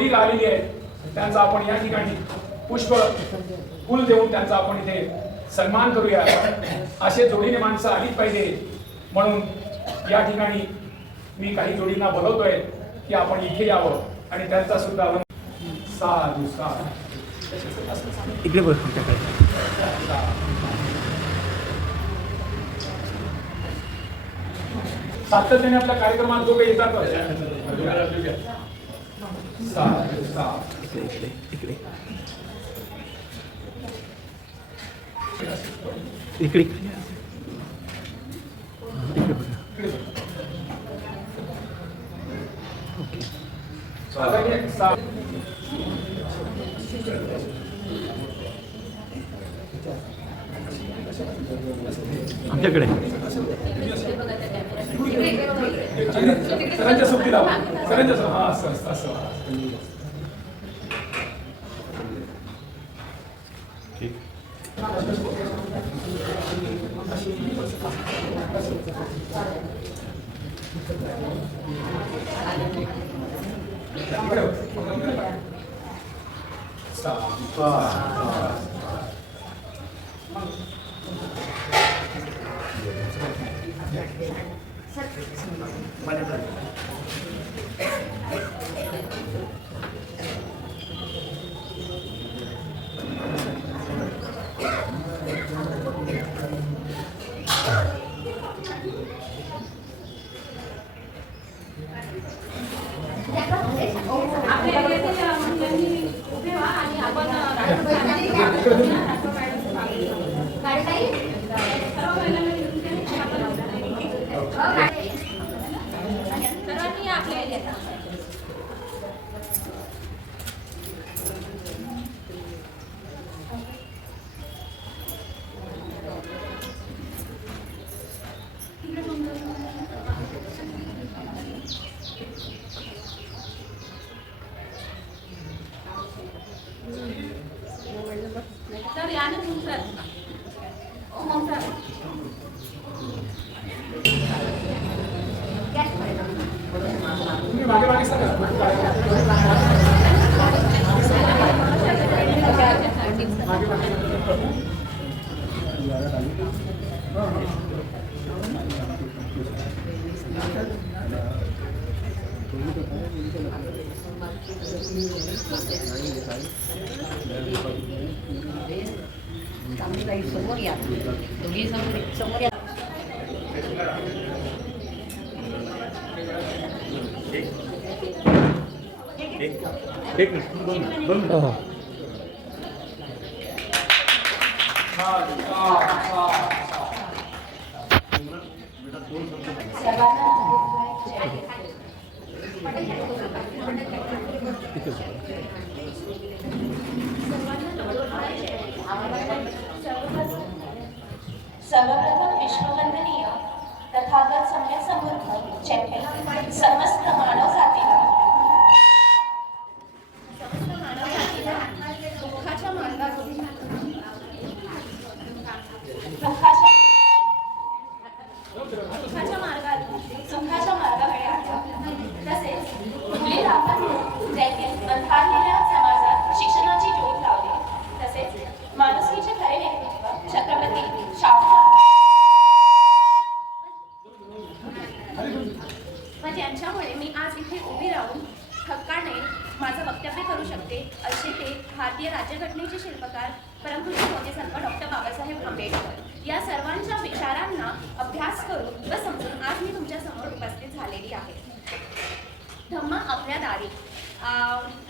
जोडी आलेली आहे त्यांचा आपण या ठिकाणी पुष्प फुल देऊन त्यांचा आपण इथे सन्मान करूया. असे जोडीने माणसं आलीच पाहिजे म्हणून या ठिकाणी मी काही जोडींना बोलवतोय की आपण इथे यावं आणि त्यांचा सुद्धा साधू साधू इकडे बघ. सातत्याने आपल्या कार्यक्रमात जो काही येतात इकडे इकडे आमच्याकडे सरांच्या सुट्टीला सरांच्या हा असं असं समोर या दोघी समोर या. सर्वप्रथम विश्ववंदनीय तथागत सम्यक समर्थ चेतन समस्त मानव जातीला दुःखाच्या मार्गातून सुखाच्या मार्गाकडे आणा. तसेच मुली राहतात ज्यांनी अंधारलेल्या समाजात शिक्षणाची ज्योत लावली. तसेच माणुसकीचे खरे नेतृत्व छत्रपती शाहू ज्यांच्यामुळे मी आज इथे उभी राहून हक्काने माझं वक्तव्य करू शकते असे ते भारतीय राज्यघटनेचे शिल्पकार परमपूज्य मोदीसर्व डॉक्टर बाबासाहेब आंबेडकर या सर्वांच्या विचारांना अभ्यास करून व समजून आज मी तुमच्या समोर उपस्थित झालेली आहे. धम्म आपल्या दारी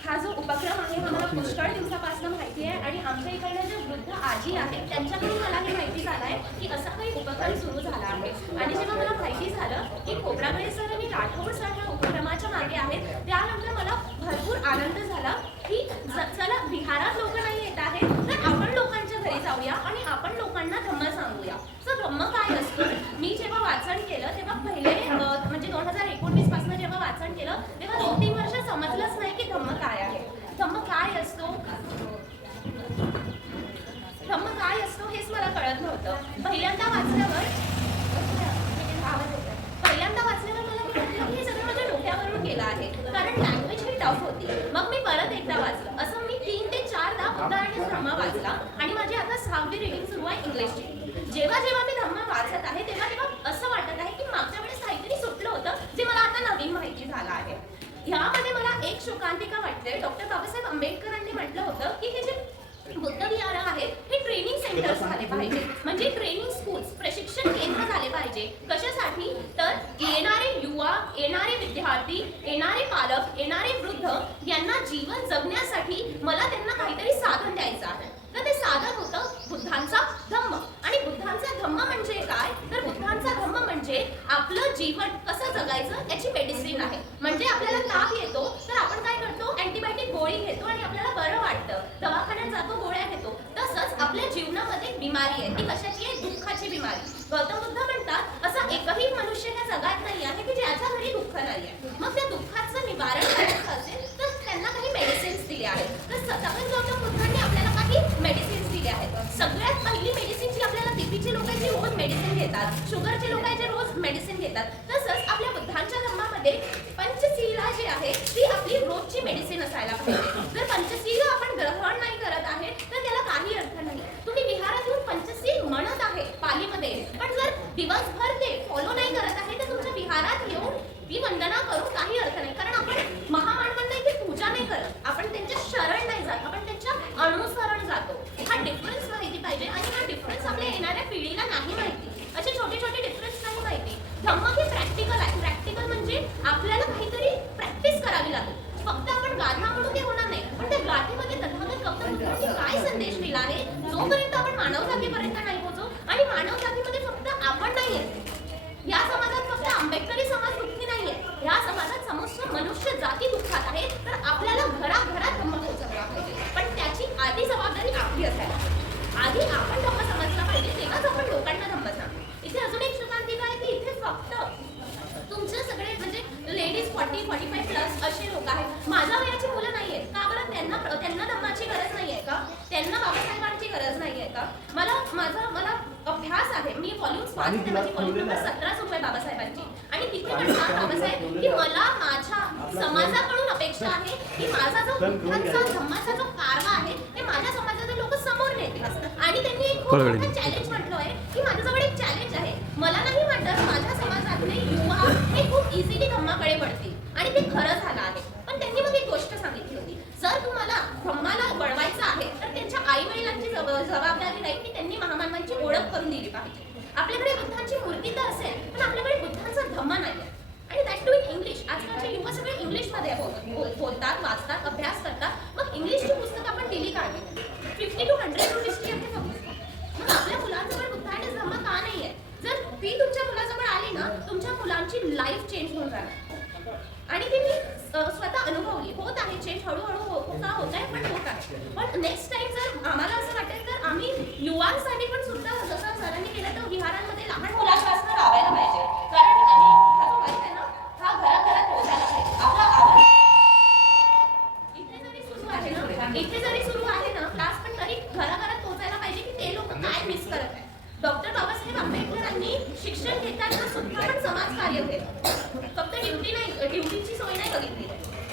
हा जो उपक्रम आहे हा मला पुष्कळ दिवसापासून माहिती आहे आणि आमच्या इकडल्या ज्या वृद्ध आजी आहेत त्यांच्याकडून मला हे माहिती झालं आहे की असा काही उपक्रम सुरू झाला आहे. आणि जेव्हा मला माहिती झालं की खोब्रागडे सर आणि राठोड सर ह्या उपक्रमाच्या मागे आहेत त्यानंतर मला भरपूर आनंद झाला की चला बिहारात लोक नाही येत आहेत तर आपण लोकांच्या घरी जाऊया आणि आपण लोकांना धम्म सांगूया. सो धम्म काय असतं मी जेव्हा वाचन केलं तेव्हा पहिले म्हणजे 2019 पासून जेव्हा वाचन केलं तेव्हा 2-3 वर्ष समजलंच नाही की धम्म काय आहे. धम्म काय असतो हेच मला कळत नव्हतं. पहिल्यांदा वाचल्यावर मला वाटलं की हे सगळं माझ्या डोक्यावरून गेलं आहे कारण लँग्वेज ही टफ होती. मग मी आणि धम्मा वाचला आणि माझी आता 6वी रीडिंग सुरू आहे इंग्लिशची. जेव्हा जेव्हा मी धम्मा वाचत आहे तेव्हा तेव्हा असं वाटत आहे की मागच्या वेळेस काहीतरी सुटलं होतं जे मला आता नवीन माहिती झालं आहे. ह्यामध्ये मला एक शोकांतिका वाटते. डॉक्टर बाबासाहेब आंबेडकरांनी म्हटलं होतं की हे जे बुद्ध विहार आहेत हे ट्रेनिंग सेंटर्स झाले पाहिजे, म्हणजे ट्रेनिंग स्कूल्स, प्रशिक्षण केंद्र झाले पाहिजे. कशासाठी? तर येणारे युवा, येणारे विद्यार्थी, येणारे पालक, येणारे वृद्ध यांना जीवन जगण्यासाठी मला त्यांना काहीतरी साधन द्यायचं आहे. तर ते साधन होतं बुद्धांचा धम्म. आणि बुद्धांचा धम्म म्हणजे काय? तर बुद्धांचा धम्म म्हणजे आपलं जीवन कसं जगायचं याची मेडिसिन आहे. म्हणजे आपल्याला ताप येतो तर आपण काय करतो? अँटीबायोटिक गोळी घेतो आणि आपल्याला बरं वाटतं, दवाखान्यात जातो, गोळ्या घेतो. तसंच आपल्या जीवनामध्ये बिमारी आहे. ती कशाची आहे? दुःखाची बिमारी. गौतम बुद्ध म्हणतात असा एकही मनुष्य ह्या जगात नाही आहे की ज्याच्या घरी दुःख नाही आहे. मग त्या दुःखाचं निवारण करायचं असेल तर त्यांना काही मेडिसिन्स दिले आहेत. तर सतत गौतम बुद्धांनी आपल्याला काही मेडिसिन्स दिले आहेत. सगळ्यात पहिली मेडिसिन जी आपल्याला बीपीचे लोक आहेत जे रोज मेडिसिन घेतात, शुगरचे लोक आहेत जे रोज मेडिसिन घेतात, तसंच आपल्या बुद्धांच्या धर्मामध्ये पंचशीला जी आहे ती आपली रोजची मेडिसिन असायला पाहिजे. जर पंचशील आपण ग्रहण नाही करत आहे तर त्याला काही अर्थ नाही. तुम्ही विहारात येऊन पंचशील म्हणत आहे पालीमध्ये, पण जर दिवसभर ते फॉलो नाही करत आहे तर तुमच्या विहारात येऊन ती वंदना करून काही अर्थ नाही. कारण आपण महामानवांना इथे पूजा नाही करत, आपण त्यांच्या शरण नाही जात, आपण त्यांच्या अनुसरण जातो. हा डिफरन्स माहिती पाहिजे आणि हा डिफरन्स आपल्या येणाऱ्या पिढीला नाही माहिती. असे छोटे छोटे डिफरन्स नाही माहिती. धम्म हे प्रॅक्टिकल आहे. प्रॅक्टिकल म्हणजे आपल्याला काहीतरी प्रॅक्टिस करावी लागेल. फक्त आपण गाथा म्हणून ते होणार नाही, पण त्या गाथेमध्ये तथागत गौतम बुद्धांनी काय संदेश दिला आहे? जोपर्यंत आपण मानव जातीपर्यंत नाही पोहोचू, आणि मानव जातीमध्ये फक्त आपण नाहीये, या समाजात फक्त आंबेडकरी समाज दुःखी नाहीये, या समाजात समस्त मनुष्य जाती दुःखात आहे. तर आपल्याला घराघरात धम्म पोहोचवला पाहिजे, पण त्याची आधी जबाबदारी आपली असायला पाहिजे. आधी आपण धम्म समजला पाहिजे, तेव्हाच आपण लोकांना धम्म सांगू. इथे अजून एक शोकांतिका आहे की इथे फक्त तुमचे सगळे म्हणजे लेडीज 40-45 प्लस असे लोक आहेत. माझ्या वयाची मुलं नाही आहेत का बरं? त्यांना धम्माची गरज नाही आहे का? त्यांना बाबासाहेबांची गरज नाही आहे का? मला अभ्यास आहे. मी व्हॉल्यूम्स वाचते, माझी व्हॉल्यूम नंबर 17 सुरू आहे बाबासाहेबांची. आणि तिथे म्हणतात बाबासाहेब की मला माझ्या समाजाकडून अपेक्षा आहे की माझा जो बुद्धांचा धम्माचा जो कारवा आहे ते माझ्या समाजाचे लोक समोर नेतील. आणि त्यांनी एक खूप मोठा चॅलेंज म्हटलं आहे की माझ्याजवळ एक चॅलेंज आहे. मला नाही वाटत माझ्या समाजातले युवा हे खूप इझिली धम्माकडे पडतील, आणि ते खरं झालं आहे. पण त्यांनी मग एक गोष्ट सांगितली होती, जर तुम्हाला धम्माला वळवायचं आहे तर त्यांच्या आई वडिलांची जबाबदारी नाही की त्यांनी महामानवांची ओळख करून दिली पाहिजे. आपल्याकडे बुद्धांची मूर्ती तर असेल पण आपल्याकडे बुद्धांचा धम्मा नाही आहे. आणि दॅट टू इन इंग्लिश. आजकालचे युवा सगळे इंग्लिशमध्ये बोलतात, वाचतात, अभ्यास करतात. मग इंग्लिशची पुस्तकं आपण दिली काढली 50 to 100 रुपीजची आहेत फक्त. मग आपल्या मुलांजवळ बुद्ध आणि धम्मा का नाही आहे? जर ती तुमच्या मुलाजवळ आली ना, तुमच्या मुलांची लाईफ चेंज होऊन जाणार. आणि ती मी स्वतः अनुभवली. होत आहे चेंज, हळूहळू का होत आहे पण होत आहे. पण नेक्स्ट टाइम जर आम्हाला असं वाटेल तर आम्ही युवांसाठी पण सुद्धा जसं सरांनी केलं तर विहारांमध्ये लहान मुलांपासून लावायला पाहिजे. कारण आम्ही हा जो माहिती आहे ना, हा घराघरात पोहोचायला पाहिजे. आपला आवाज इथे जरी सुरू आहे ना क्लास, पण तरी घराघरात पोहोचायला पाहिजे की ते लोक काय मिस करत आहेत. डॉक्टर बाबासाहेब आंबेडकरांनी शिक्षण घेताना सुद्धा पण समाजकार्य केलं. फक्त ड्युटीची सोय नाही बघितली.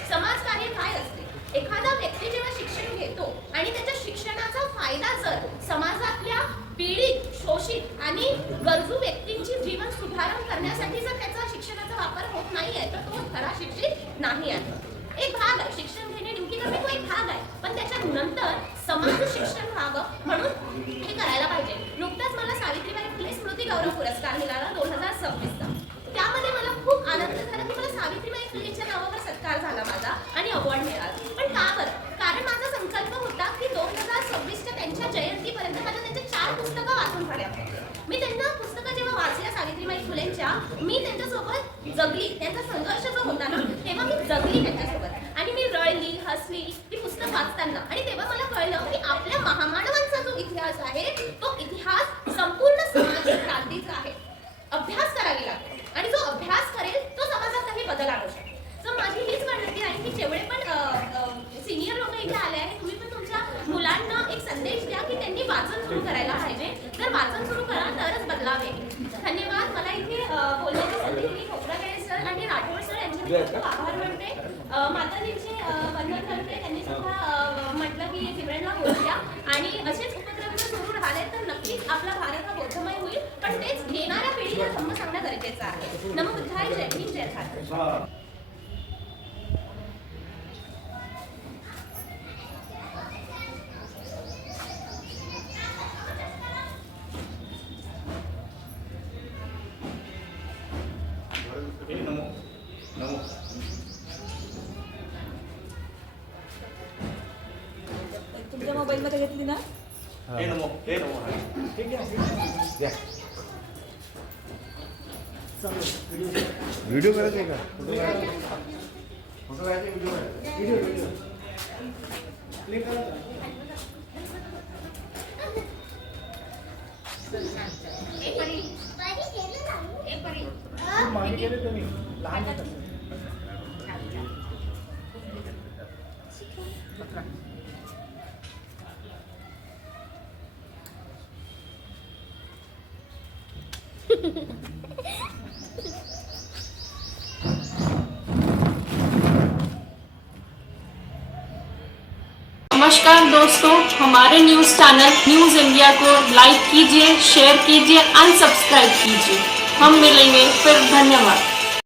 समाजकार्य काय असते? एखादा व्यक्ती जेव्हा शिक्षण घेतो आणि त्याच्या शिक्षणाचा फायदा जर समाजातल्या पीडित, शोषित आणि गरजू व्यक्तींची जीवन सुधारण करण्यासाठी जर त्याचा शिक्षणाचा वापर होत नाहीये तर तो खरा शिक्षित नाही आहे. एक भाग आहे शिक्षण घेणे, ड्युटी करणे, तो एक भाग आहे. पण त्याच्या नंतर समाज शिक्षण व्हावं म्हणून हे करायला पाहिजे. नुकताच मला सावित्रीबाई फुले स्मृती गौरव पुरस्कार मिळाला 2026चा. त्यामध्ये मला खूप आनंद झाला की मला सावित्रीबाई फुलेच्या नावावर सत्कार झाला माझा आणि अवॉर्ड मिळाला. पण का बरं? कारण माझा संकल्प होता की 2026च्या त्यांच्या जयंतीपर्यंत मला त्यांच्या 4 पुस्तकं वाचून काढायला. मी त्यांना पुस्तकं जेव्हा वाचल्या सावित्रीबाई फुलेंच्या, मी त्यांच्यासोबत जगली. त्यांचा संघर्ष जो होता ना तेव्हा मी जगली त्यांच्यासोबत, आणि मी रडली, हसली ती पुस्तक वाचताना. आणि तेव्हा मला कळलं की आपल्या महामानवांचा जो इतिहास आहे तो इतिहास संपूर्ण सामाजिक क्रांतीचा आहे. अभ्यास करावी लागतो, आणि जो अभ्यास करेल तो समाजात काही बदल आणू शकतो. तर माझी हीच विनंती आहे की जेवढे पण सिनियर लोक इथे आले आहेत, तुम्ही पण तुमच्या मुलांना एक संदेश द्या की त्यांनी वाचन सुरू करायला पाहिजे. जर वाचन सुरू करा तरच बदलावे. धन्यवाद. मला इथे बोलण्याची संधी दिली खोपरागळे सर आणि राठोड सर यांचे मी खूप आभार मानते. माताजींचे वंदन करते. त्यांनी सुद्धा म्हटलं की सिमरनला बोलू आणि असेच उपक्रम जर सुरू राहिले तर नक्कीच आपला भारत हा बौद्धमय होईल, पण तेच घेणाऱ्या पिढीला धम्म सांगणं गरजेचं आहे. नमो बुद्धाय, जय भीम, जय भारत. तुमच्या मोबाईलमध्ये घेतली ना? व्हिडिओ करायचा आहे का? एक परी. एक परी. मागे गेले तुम्ही लहान आहेत असं. नमस्कार दोस्तों, हमारे न्यूज़ चैनल न्यूज़ इंडिया को लाइक कीजिए, शेयर कीजिए, अनसब्सक्राइब कीजिए. हम मिलेंगे फिर. धन्यवाद.